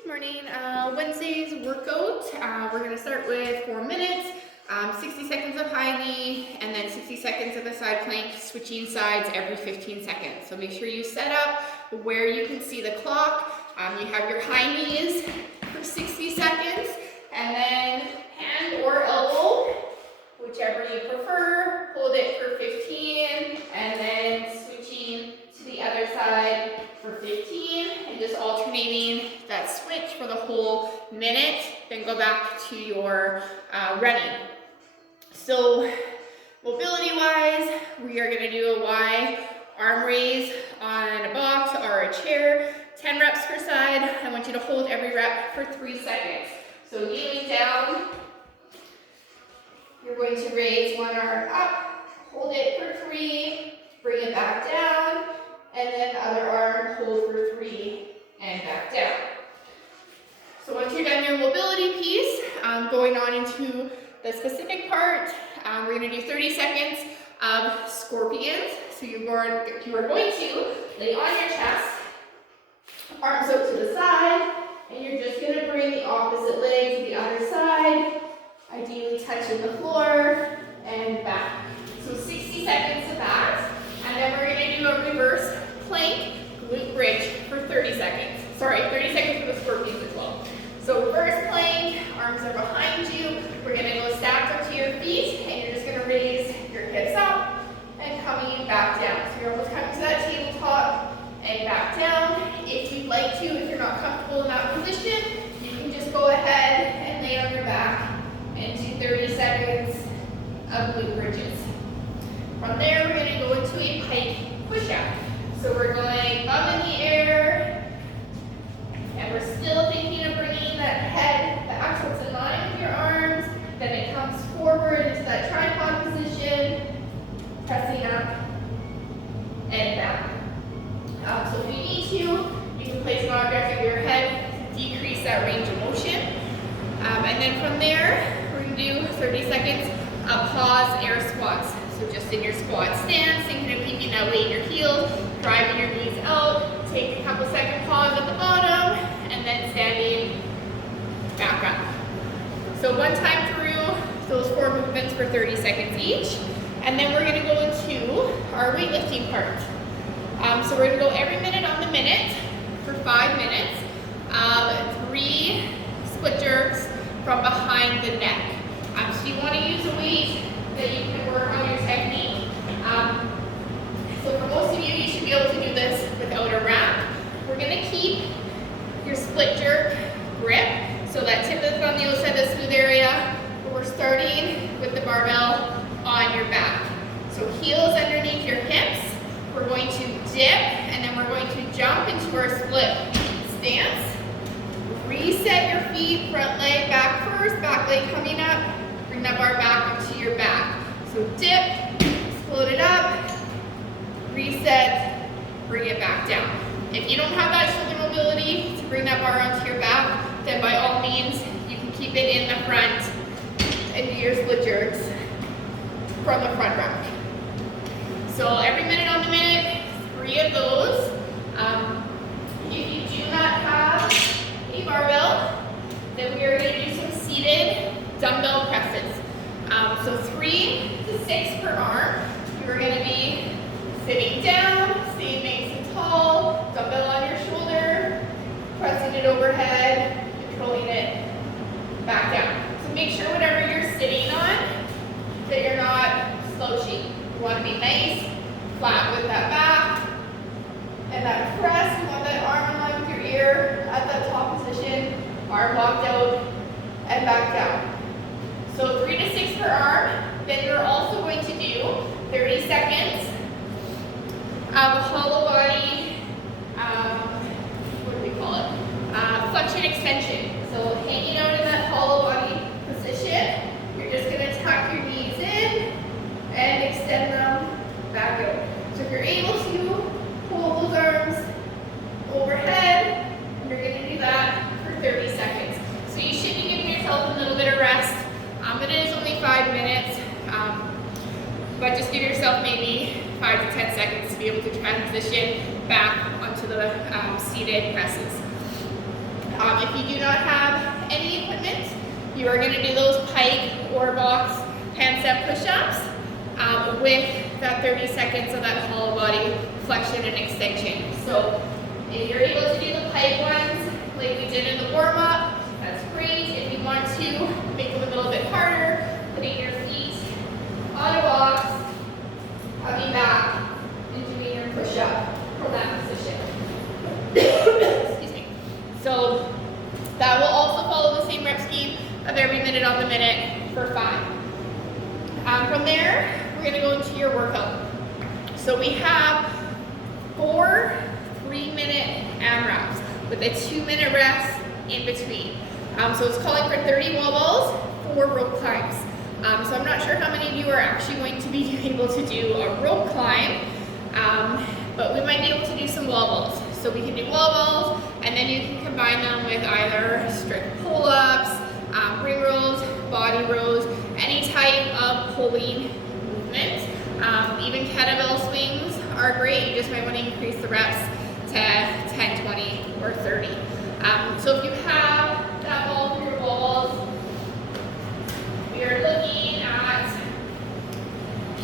Good morning. Wednesday's workout, we're going to start with 4 minutes, 60 seconds of high knee, and then 60 seconds of a side plank, switching sides every 15 seconds. So make sure you set up where you can see the clock. You have your high knees for 60 seconds, and then hand or elbow, whichever you prefer. Hold it for 15, and then switching to the other side for 15, and just alternating that switch for the whole minute, then go back to your running. So mobility wise, we are going to do a Y arm raise on a box or a chair, 10 reps per side. I want you to hold every rep for 3 seconds. So kneeling down, you're going to raise one arm up, hold it for 3, bring it back down, and then the other arm, hold for 3 and back down. So once you're done your mobility piece, going on into the specific part, we're going to do 30 seconds of scorpions. So you are going to lay on your chest, arms out to the side, and you're just going to bring the opposite leg to the other side, ideally touching the floor and back. So 60 seconds of that, and then we're going to do a reverse plank glute bridge for 30 seconds. Sorry, 30 seconds for the scorpions as well. So reverse plank, arms are behind you. We're going to go stacked up to your feet, and you're just going to raise your hips up and coming back down. So you're almost coming to that tabletop and back down. If you'd like to, if you're not comfortable in that position, you can just go ahead and lay on your back and do 30 seconds of glute bridges. From there, we're going to go into a pike push-up. So we're going up in the air, and we're still thinking of bringing that head back so it's in line with your arms. Then it comes forward into that tripod position, pressing up and back. So if you need to, you can place an object over your head to decrease that range of motion. And then from there, we're going to do 30 seconds of pause air squats. So just in your squat stance, thinking of keeping that weight in your heels, driving your knees out, take a couple second pause at the bottom, and then standing back up. So one time through those 4 movements for 30 seconds each, and then we're going to go into our weightlifting part. So we're going to go every minute on the minute for 5 minutes, 3 split jerks from behind the neck. So you want to use a weight that you can work on your technique. So for most of you, you should be able to do this without a rack. We're going to keep your split jerk grip, so that tip of the thumb, the outside the smooth area, but we're starting with the barbell on your back. So heels underneath your hips, we're going to dip, and then we're going to jump into our split stance. Reset your feet, front leg back first, back leg coming up, bring that bar back onto your back. So dip, float it up, reset, bring it back down. If you don't have that shoulder mobility to bring that bar onto your back, then by all means, you can keep it in the front and do your split jerks from the front rack. So every minute on the minute, 3 of those. If you do not have a barbell, then we are going to do some seated dumbbell presses. So 3 to 6 per arm. You're going to be sitting down, staying nice and tall, dumbbell on your shoulder, pressing it overhead, controlling it back down. So make sure whatever you're sitting on, that you're not slouching. You want to be nice, flat with that back, and that press. You want that arm in line with your ear at that top position, arm locked out, and back down. So 3 to 6 per arm. Then you're also going to do 30 seconds of hollow body, what do we call it? Flexion extension. So hanging out in that hollow body position, you're just going to tuck your knees in and extend them back out. So if you're able to, hold those arms overhead, and you're going to do that for 30 seconds. So you should be giving yourself a little bit of rest. It is only 5 minutes, but just give yourself maybe 5 to 10 seconds to be able to transition back onto the seated presses. If you do not have any equipment, you are going to do those pike or box handstand push-ups with that 30 seconds of that hollow body flexion and extension. So if you're able to do the pike ones like we did in the warm-up, that's great. If you want to make them a little bit harder, putting your feet on a box, coming back, and doing your push-up from that position. Excuse me. So that will also follow the same rep scheme of every minute on the minute for 5. From there, we're going to go into your workout. So we have 4 3-minute AMRAPs with a 2-minute rest in between. So it's calling for 30 wall balls, 4 rope climbs. So I'm not sure how many of you are actually going to be able to do a rope climb, but we might be able to do some wall balls. So we can do wall balls, and then you can combine them with either strict pull-ups, ring rows, body rows, any type of pulling movement. Even kettlebell swings are great. You just might want to increase the reps to 10, 20, or 30. So if you have that ball for your walls, we are looking at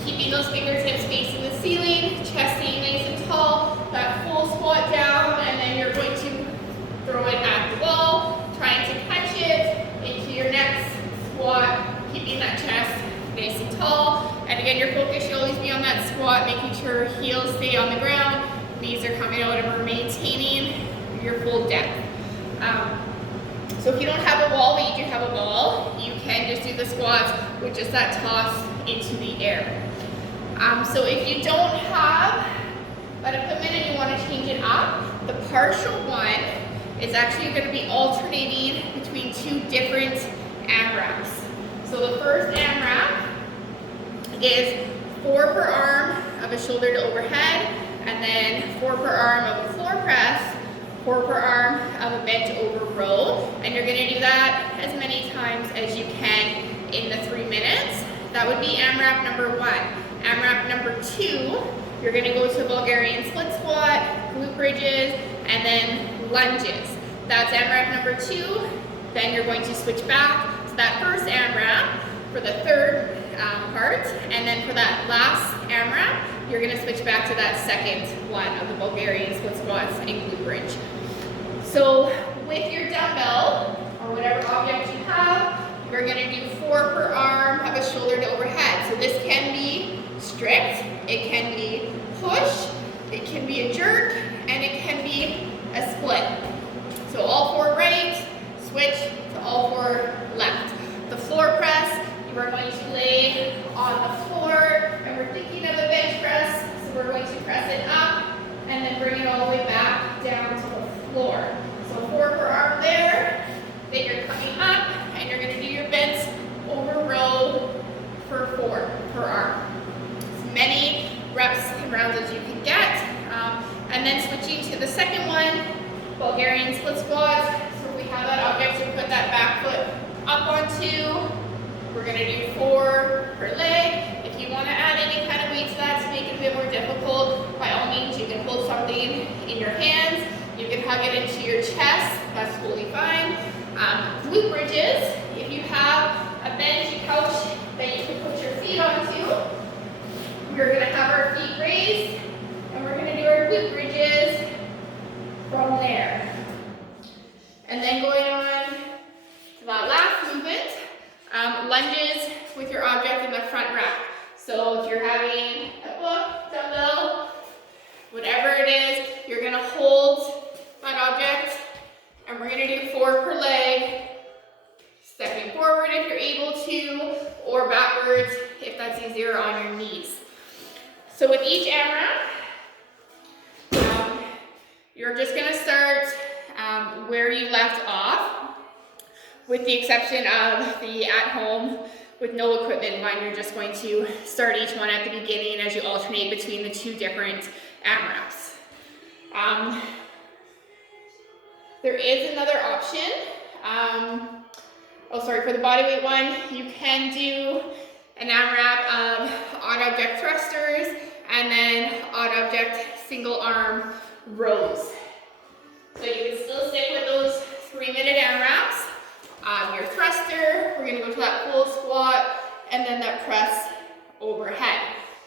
keeping those fingertips facing the ceiling, chest staying nice and tall, that full squat down, and then you're going to throw it at the wall, trying to catch it into your next squat, keeping that chest nice and tall. And again, your focus should always be on that squat, making sure heels stay on the ground, knees are coming out, and we're maintaining your full depth. So if you don't have a wall, but you do have a ball, you can just do the squats with just that toss into the air. So if you don't have that equipment and you want to change it up, the partial one is actually going to be alternating between 2 different AMRAPs. So the first AMRAP is 4 per arm of a shoulder to overhead, and then 4 per arm of a floor press, 4 per arm of a bent over row, and you're going to do that as many times as you can in the 3 minutes. That would be AMRAP number 1. AMRAP number 2, you're going to go to Bulgarian split squat, glute bridges, and then lunges. That's AMRAP number 2. Then you're going to switch back to that first AMRAP for the third part, and then for that last AMRAP, you're going to switch back to that second one of the Bulgarian split squats and glute bridge. So with your dumbbell, or whatever object you have, you're going to do 4 per arm of a shoulder to overhead. So this can be strict, it can be push, it can be a jerk, and it can be a split. So all 4 right, switch to all 4 left. The floor press, you are going to lay on the floor, and we're thinking of a bench press, so we're going to press it up, and then bring it all the way back down to the floor. So 4 per arm there, then you're coming up, and you're going to do your bends over row for 4 per arm. As many reps and rounds as you can get. And then switching to the second one, Bulgarian split squats. So we have that object to put that back foot up onto. We're going to do 4 per leg. If you want to add any kind of weight to that to make it a bit more difficult, by all means you can hold something in your hands. You can hug it into your chest. That's totally fine. Glute bridges. If you have a bench couch that you can put your feet onto, we're going to have our feet raised, and we're going to do our glute bridges from there. And then going on to that last movement, lunges with your object in the front rack. So if you're having a book, dumbbell, whatever it is, you're going to hold that object, and we're going to do 4 per leg, stepping forward if you're able to, or backwards if that's easier on your knees. So with each AMRAP, you're just going to start where you left off, with the exception of the at home with no equipment one. You're just going to start each one at the beginning as you alternate between the 2 different AMRAPs. There is another option. For the bodyweight one, you can do an AMRAP of odd object thrusters and then odd object single arm rows. So you can still stick with those 3 to that full squat, and then that press overhead.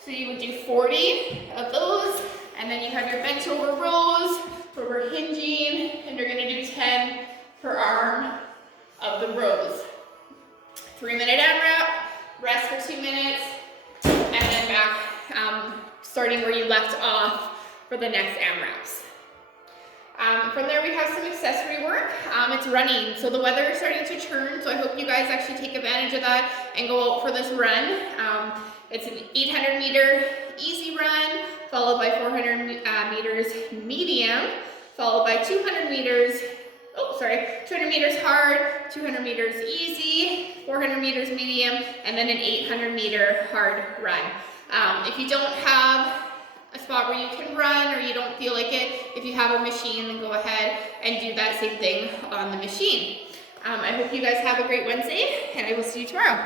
So you would do 40 of those, and then you have your bench over rows where we're hinging, and you're gonna do 10 per arm of the rows. 3-minute AMRAP, rest for 2 minutes, and then back, starting where you left off for the next AMRAPs. From there we have some accessory work. It's running, so the weather is starting to turn, so I hope you guys actually take advantage of that and go out for this run. It's an 800-meter easy run, followed by 400 meters medium, followed by 200 meters, 200 meters hard, 200 meters easy, 400 meters medium, and then an 800-meter hard run. If you don't have a spot where you can run or you don't feel like it, if you have a machine, then go ahead and do that same thing on the machine. I hope you guys have a great Wednesday, and I will see you tomorrow.